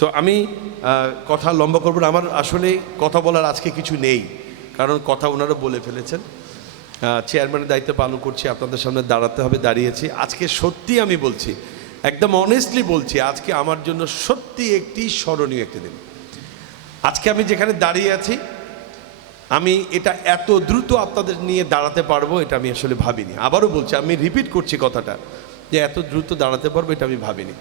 তো আমি কথা লম্বা করব না, আমার আসলে কথা বলার আজকে কিছু নেই, কারণ কথা ওনারা বলে ফেলেছেন। চেয়ারম্যানের দায়িত্ব পালন করছি, আপনাদের সামনে দাঁড়াতে হবে, দাঁড়িয়েছি। আজকে সত্যি আমি বলছি, একদম অনেস্টলি বলছি, আজকে আমার জন্য সত্যি একটি স্মরণীয় একটি দিন। আজকে আমি যেখানে দাঁড়িয়ে আছি, আমি এটা এত দ্রুত আপনাদের নিয়ে দাঁড়াতে পারবো এটা আমি আসলে ভাবিনি। আবারও বলছি, আমি রিপিট করছি কথাটা, যে এত দ্রুত দাঁড়াতে পারবো এটা আমি ভাবিনি।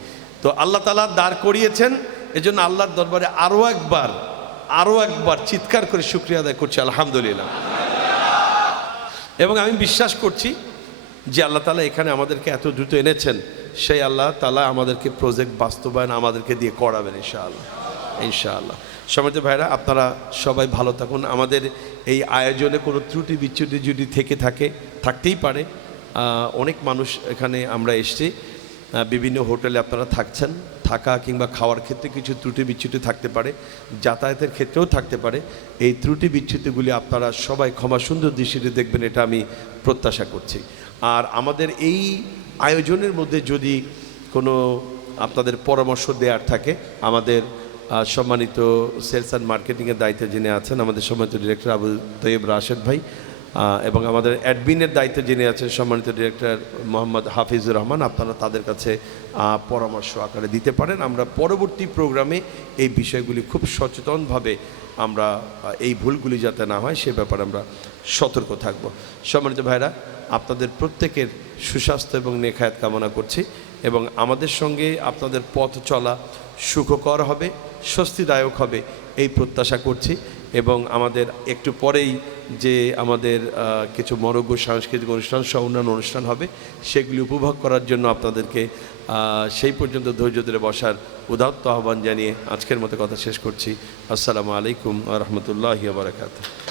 তো আল্লাহ তাআলা দাঁড় করিয়েছেন, এজন্য আল্লাহর দরবারে আরও একবার চিৎকার করে শুকরিয়া আদায় করছি, আলহামদুলিল্লাহ। এবং আমি বিশ্বাস করছি যে আল্লাহ তাআলা এখানে আমাদেরকে এত দ্রুত এনেছেন, সেই আল্লাহ তাআলা আমাদেরকে প্রজেক্ট বাস্তবায়ন আমাদেরকে দিয়ে করাবেন ইনশাআল্লাহ, ইনশাআল্লাহ। সম্মানিত ভাইরা, আপনারা সবাই ভালো থাকুন। আমাদের এই আয়োজনে কোনো ত্রুটি বিচ্যুতি যদি থাকতেই পারে। অনেক মানুষ এখানে আমরা এসছি, বিভিন্ন হোটেলে আপনারা থাকছেন, থাকা কিংবা খাওয়ার ক্ষেত্রে কিছু ত্রুটি বিচ্যুতি থাকতে পারে, যাতায়াতের ক্ষেত্রেও থাকতে পারে। এই ত্রুটি বিচ্যুতিগুলি আপনারা সবাই ক্ষমা সুন্দর দৃষ্টিতে দেখবেন, এটা আমি প্রত্যাশা করছি। আর আমাদের এই আয়োজনের মধ্যে যদি কোনো আপনাদের পরামর্শ দেওয়ার থাকে, আমাদের সম্মানিত সেলস অ্যান্ড মার্কেটিংয়ের দায়িত্বে যিনি আছেন আমাদের সম্মানিত ডিরেক্টর আবু তৈয়ব রাশেদ ভাই, এবং আমাদের অ্যাডমিনের দায়িত্বে যিনি আছেন সম্মানিত ডিরেক্টর মোহাম্মদ হাফিজুর রহমান, আপনারা তাদের কাছে পরামর্শ আকারে দিতে পারেন। আমরা পরবর্তী প্রোগ্রামে এই বিষয়গুলি খুব সচেতনভাবে আমরা এই ভুলগুলি যাতে না হয় সে ব্যাপারে আমরা সতর্ক থাকব। সম্মানিত ভাইরা, আপনাদের প্রত্যেকের সুস্বাস্থ্য এবং নেখায়াত কামনা করছি, এবং আমাদের সঙ্গে আপনাদের পথ চলা সুখকর হবে, স্বস্তিদায়ক হবে এই প্রত্যাশা করছি। এবং আমাদের একটু পরেই যে আমাদের কিছু মনোজ্ঞ সাংস্কৃতিক অনুষ্ঠান সহ অন্যান্য অনুষ্ঠান হবে, সেগুলি উপভোগ করার জন্য আপনাদেরকে সেই পর্যন্ত ধৈর্য ধরে বসার উদাত্ত আহ্বান জানিয়ে আজকের মতো কথা শেষ করছি। আসসালামু আলাইকুম ওয়া রাহমাতুল্লাহি ওয়া বারাকাতুহু।